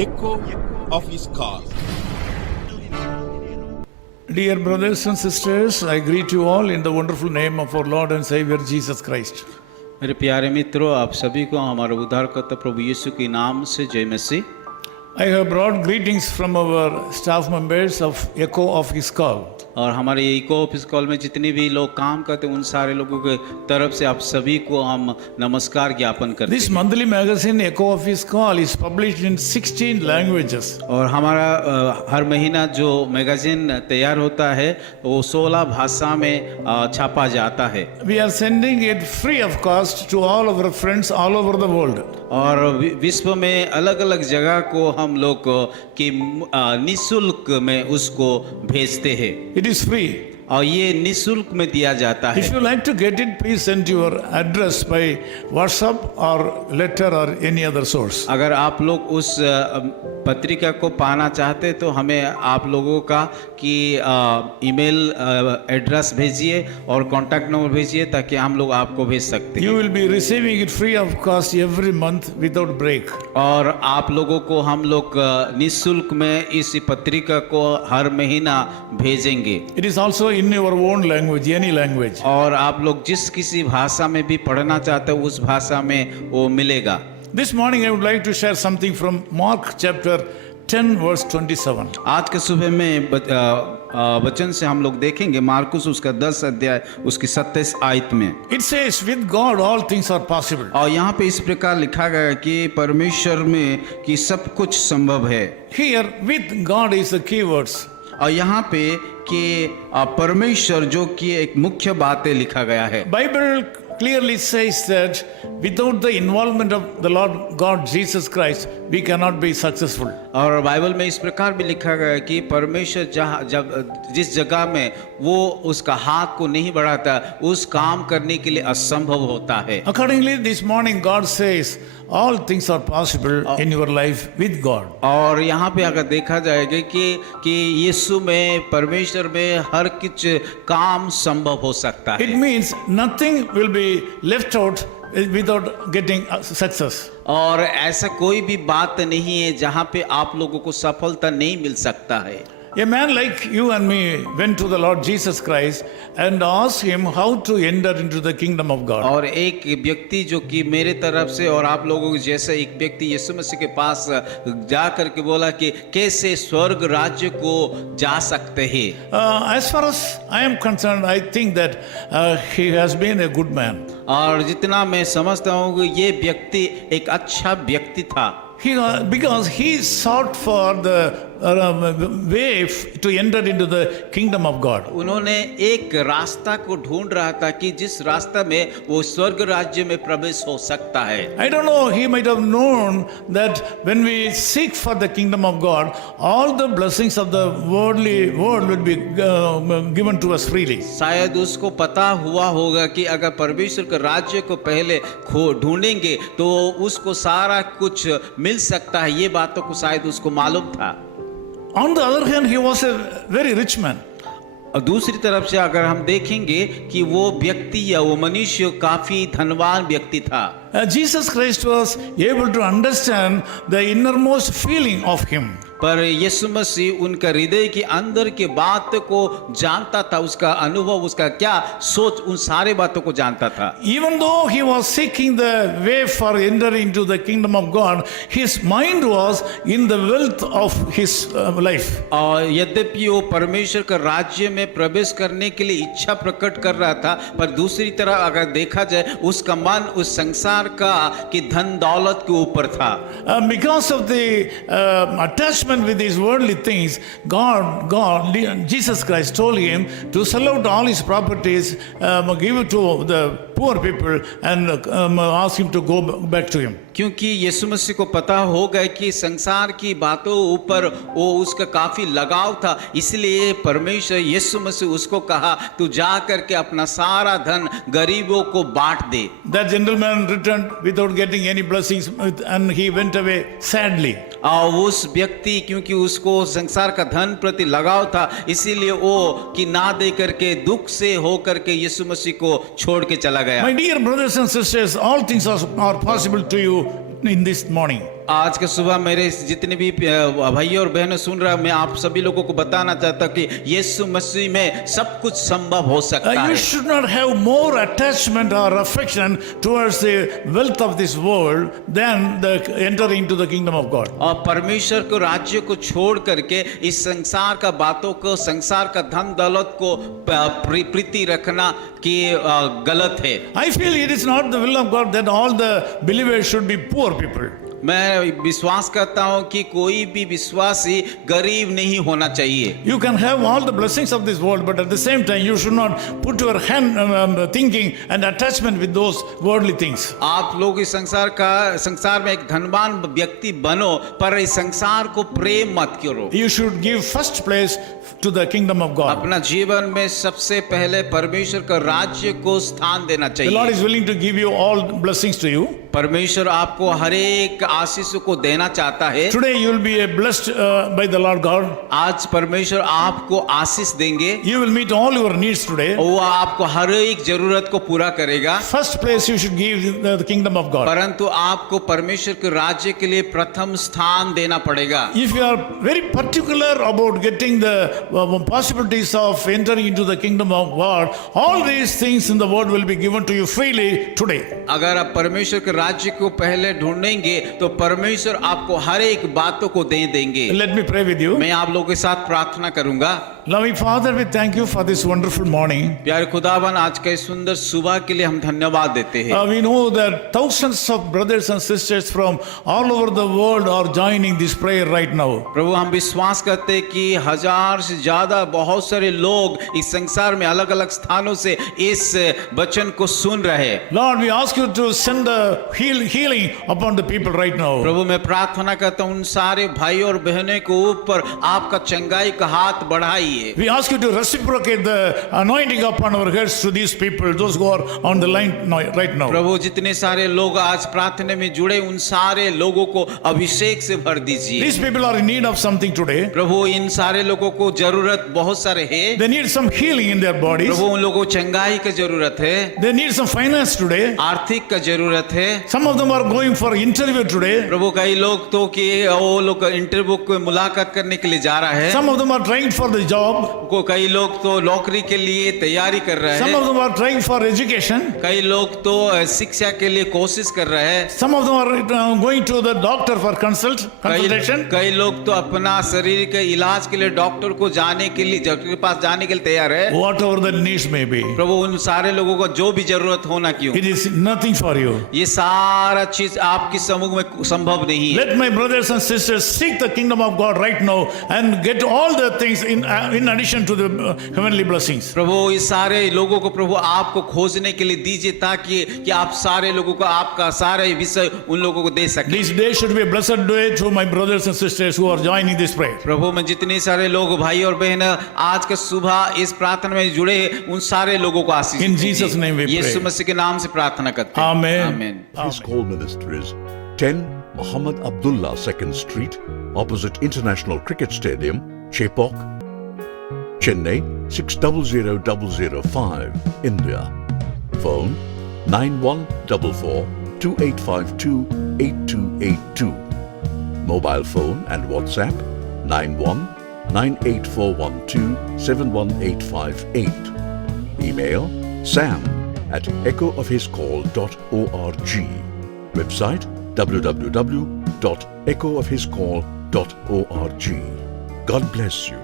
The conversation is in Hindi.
echo of his call. Dear brothers and sisters, I greet you all in the wonderful name of our Lord and Savior Jesus Christ. मेरे प्यारे मित्रों, आप सभी को हमारे उद्धारकर्ता प्रभु यीशु के नाम से जय मसीह। I have brought greetings from our staff members of Echo of His Call. और हमारे इको ऑफिस कॉल में जितने भी लोग काम करते हैं उन सारे लोगों के तरफ से आप सभी को हम नमस्कार ज्ञापन करते This हैं। monthly magazine Echo of His Call is published in 16 languages. और हमारा हर महीना जो मैगजीन तैयार होता है वो 16 भाषा में छापा जाता है। We are sending it free of cost to all our friends all over the world. और विश्व में अलग अलग जगह को हम लोग की निःशुल्क में उसको भेजते हैं। It is free. और ये निःशुल्क में दिया जाता है। If you like to get it, please send your address by WhatsApp or letter or any other source. अगर आप लोग उस पत्रिका को पाना चाहते तो हमें आप लोगों का कि ईमेल एड्रेस भेजिए और कॉन्टैक्ट नंबर भेजिए ताकि हम लोग आपको भेज सकते हैं। You will be receiving it free of cost every month without break. और आप लोगों को हम लोग निःशुल्क में इस पत्रिका को हर महीना भेजेंगे। It is also in your own language, any language. और आप लोग जिस किसी भाषा में भी पढ़ना चाहते हो उस भाषा में वो मिलेगा। This morning I would like to share something from Mark chapter 10 verse 27. आज के सुबह में वचन से हम लोग देखेंगे मार्कुस उसका 10 अध्याय उसकी 27 आयत में। It says, with God all things are possible. और यहाँ पे इस प्रकार लिखा गया है कि परमेश्वर में कि सब कुछ संभव है। Here with God is the key words. और यहाँ पे कि परमेश्वर जो कि एक मुख्य बातें लिखा गया है। Bible clearly says that without the involvement of the Lord God Jesus Christ, we cannot be successful. और बाइबल में इस प्रकार भी लिखा गया है कि परमेश्वर जिस जगह में वो उसका हाथ को नहीं बढ़ाता उस काम करने के लिए असंभव होता है। Accordingly, this morning God says all things are possible in your life with God. और यहाँ पे अगर देखा जाएगा कि यीशु में परमेश्वर में हर कुछ काम संभव हो सकता है। It means nothing will be left out without getting success. और ऐसा कोई भी बात नहीं है जहाँ पे आप लोगों को सफलता नहीं मिल सकता है। A man like you and me went to the Lord Jesus Christ and asked him how to enter into the kingdom of God. और एक व्यक्ति जो कि मेरे तरफ से और आप लोगों के जैसे एक व्यक्ति यीशु मसीह के पास जा करके बोला कि कैसे स्वर्ग राज्य को जा सकते हैं। As far as I am concerned, I think that he has been a good man. और जितना मैं समझता हूँ कि ये व्यक्ति एक अच्छा व्यक्ति था। Because he sought for the way to enter into the kingdom of God. उन्होंने एक रास्ता को ढूंढ रहा था कि जिस रास्ता में वो स्वर्ग राज्य में प्रवेश हो सकता है। I don't know, he might have known that when we seek for the kingdom of God, all the blessings of the worldly world will be given to us freely. शायद उसको पता हुआ होगा कि अगर परमेश्वर के राज्य को पहले ढूंढेंगे तो उसको सारा कुछ मिल सकता है। ये बातों को शायद उसको मालूम था। On the other hand, he was a very rich man. और दूसरी तरफ से अगर हम देखेंगे कि वो व्यक्ति या वो मनुष्य काफी धनवान व्यक्ति था। Jesus Christ was able to understand the innermost feeling of him. पर यीशु मसीह उनका हृदय के अंदर के बात को जानता था, उसका अनुभव, उसका क्या सोच, उन सारे बातों को जानता था। Even though he was seeking the way for entering into the kingdom of God, his mind was in the wealth of his life. और यद्यपि वो परमेश्वर का राज्य में प्रवेश करने के लिए इच्छा प्रकट कर रहा था, पर दूसरी तरफ अगर देखा जाए उसका मन उस संसार का कि धन दौलत के ऊपर था। Because of the attachment with these worldly things, Jesus Christ told him to sell out all his properties, give it to the poor people, and ask him to go back to him. क्योंकि यीशु मसीह को पता हो गया कि संसार की बातों ऊपर वो उसका काफी लगाव था, इसलिए परमेश्वर यीशु मसीह उसको कहा तू जा करके अपना सारा धन गरीबों को बांट दे। That gentleman returned without getting any blessings and he went away sadly. और उस व्यक्ति क्योंकि उसको संसार का धन प्रति लगाव था इसीलिए वो कि ना दे करके दुख से हो करके यीशु मसीह को छोड़ के चला गया। My dear brothers and sisters, all things are possible to you in this morning. आज के सुबह मेरे जितने भी भाई और बहनें सुन रहे हैं, मैं आप सभी लोगों को बताना चाहता हूं कि यीशु मसीह में सब कुछ संभव हो सकता You है। should not have more attachment or affection towards the wealth of this world than the entering into the kingdom of God. और परमेश्वर को राज्य को छोड़ करके इस संसार का बातों को, संसार का धन दौलत को प्रीति रखना कि गलत है। I feel it is not the will of God that all the believers should be poor people. मैं विश्वास करता हूं कि कोई भी विश्वासी गरीब नहीं होना चाहिए। You can have all the blessings of this world, but at the same time, you should not put your hand thinking and attachment with those worldly things. आप लोग इस संसार में एक धनवान व्यक्ति बनो, पर इस संसार को प्रेम मत करो। You should give first place to the kingdom of God. अपना जीवन में सबसे पहले परमेश्वर का राज्य को स्थान देना The Lord चाहिए। is willing to give you all blessings to you. परमेश्वर आपको हर एक आशीष को देना चाहता है। Today you will be blessed by the Lord God. आज परमेश्वर आपको आशीष देंगे You will meet all your needs today. और वो आपको हर एक जरूरत को पूरा करेगा। First place you should give the kingdom of God. परंतु आपको परमेश्वर के राज्य के लिए प्रथम स्थान देना पड़ेगा। If you are very particular about getting the possibilities of entering into the kingdom of God, all these things in the world will be given to you freely today. अगर आप परमेश्वर के राज्य को पहले ढूंढेंगे तो परमेश्वर आपको हर एक बातों को दे देंगे। Let me pray with you. मैं आप लोगों के साथ प्रार्थना करूंगा। Loving Father, we thank you for this wonderful morning. प्यारे खुदावन, आज के सुंदर सुबह के लिए हम धन्यवाद देते हैं। We know that thousands of brothers and sisters from all over the world are joining this prayer right now. प्रभु, हम विश्वास करते हैं कि 1000 से ज्यादा बहुत सारे लोग इस संसार में अलग अलग स्थानों से इस वचन को सुन रहे हैं। Lord, we ask you to send the healing upon the people right now. प्रभु, मैं प्रार्थना करता हूँ उन सारे भाई और बहनों के ऊपर आपका चंगाई का हाथ बढ़ाइए। We ask you to reciprocate the anointing upon our heads to these people, those who are on the line right now. प्रभु, जितने सारे लोग आज प्रार्थना में जुड़े उन सारे लोगों को अभिषेक से भर दीजिए। These people are in need of something today. प्रभु, इन सारे लोगों को जरूरत बहुत सारे है। They need some healing in their bodies. प्रभु, उन लोगों को चंगाई की जरूरत है, They need some finance today. आर्थिक का जरूरत है। Some of them are going for interview today. प्रभु, कई लोग तो कि वो लोग इंटरव्यू को मुलाकात करने के लिए जा रहा है। Some of them are trying for the job. को कई लोग तो नौकरी के लिए तैयारी कर रहे Some हैं। of them are trying for education. कई लोग तो शिक्षा के लिए कोशिश कर रहे हैं। Some of them are going to the doctor for consultation. कई लोग तो अपना शरीर के इलाज के लिए डॉक्टर को जाने के लिए, डॉक्टर के पास जाने के लिए तैयार है। Whatever the needs may be, प्रभु, उन सारे लोगों को जो भी जरूरत होना क्यों, it is nothing for you. ये सारा चीज आपकी समूह में संभव नहीं है। Let my brothers and sisters seek the kingdom of God right now and get all the things in addition to the heavenly blessings. प्रभु, इस सारे लोगों को प्रभु आपको खोजने के लिए दीजिए, ताकि कि आप सारे लोगों को आपका सारे विषय उन लोगों को दे सके। This day should be a blessed day to my brothers and sisters who are joining this prayer. प्रभु, मैं जितने सारे लोग भाई और बहन आज के सुबह इस प्रार्थना में जुड़े उन सारे लोगों को आशीष In दीजिए। Jesus' name we pray. यीशु मसीह के नाम से प्रार्थना करते हैं। Amen. आमीन। His call ministries 10 Muhammad Abdullah 2nd Street, opposite International Cricket Stadium, Chepauk, Chennai 600005, India. Phone 9144 2852 8282. Mobile phone and WhatsApp 91 98412 71858. Email sam@echoofhiscall.org. Website www.echoofhiscall.org. God bless you.